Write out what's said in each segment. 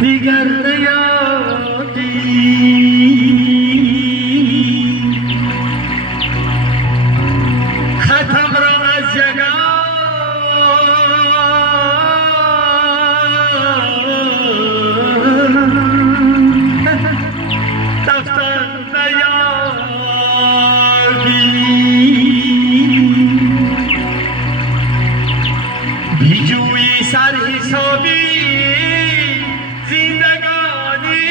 دیگر نیابی ختم را از دفتر نیابی بیجوی سر حسابی زندگانی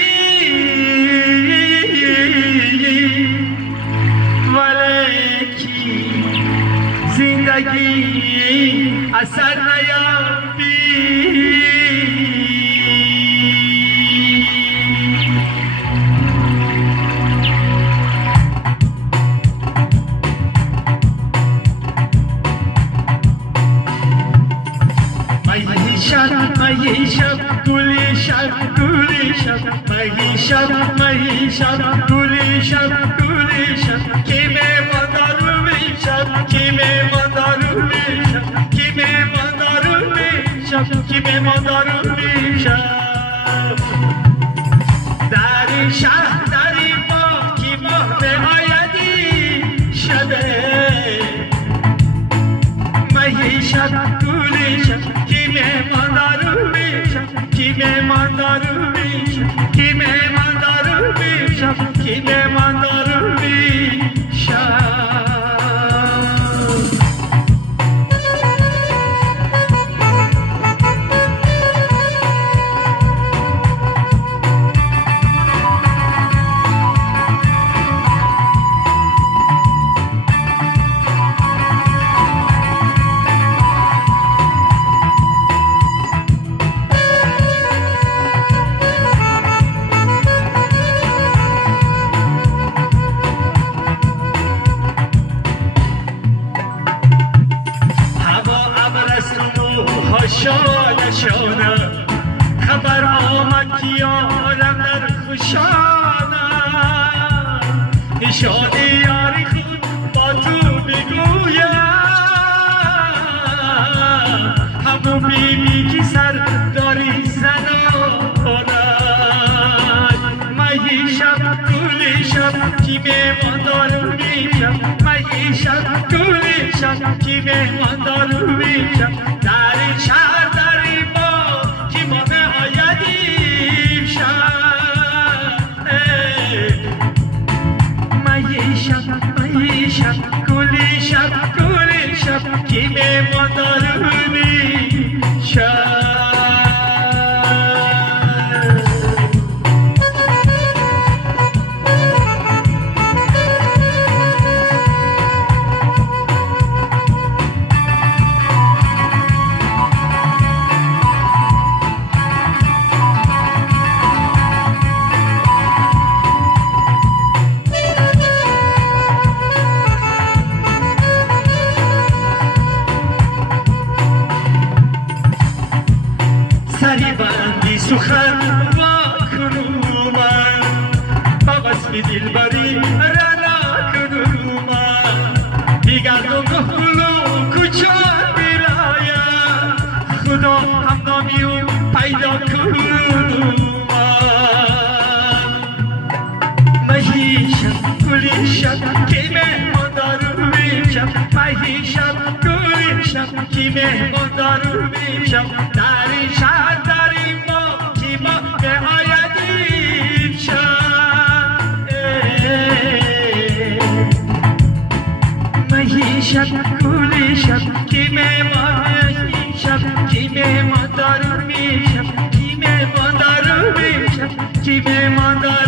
ولیکی زندگی اثر نیابی مهیشم گلیشم گلیشم مهیشم گلیشم گلیشم کیمه مادارو میشم کیمه مادارو میشم کیمه مادارو میشم کیمه مادارو میشم در شهر در ما کی ماه به آیدی شده مهیشم گلیشم کیمه مادارو میشم کیمه مادارو میشم کیمه مادارو میشم کیمه مادارو میشم شانه شانه خبر آمد که یارم در خوشانه نشان یاری خود با تو بگویم همون بیبی که سر داری زنانت مهیشم گلیشم که مهماندارو میشم مهیشم گلیشم که مهماندارو میشم در شهر در ما که ما به آیدیم شد مهیشم مهیشم گلیشم گلیشم که مهماندارو میشم سری بندی سخن با کنومن با وصف دلبری رنا کنومن دیگر دو گلو کچار برایم خدا همنامی و پیدا کنومن مهیشم گلیشم که مهماندارو میشم مهیشم گلیشم که مهماندارو میشم در شهر در ما که ما به آیدیم شد مهیشم گلیشم که مهماندارو که مهماندارو میشم که مهماندارو میشم که مهماندارو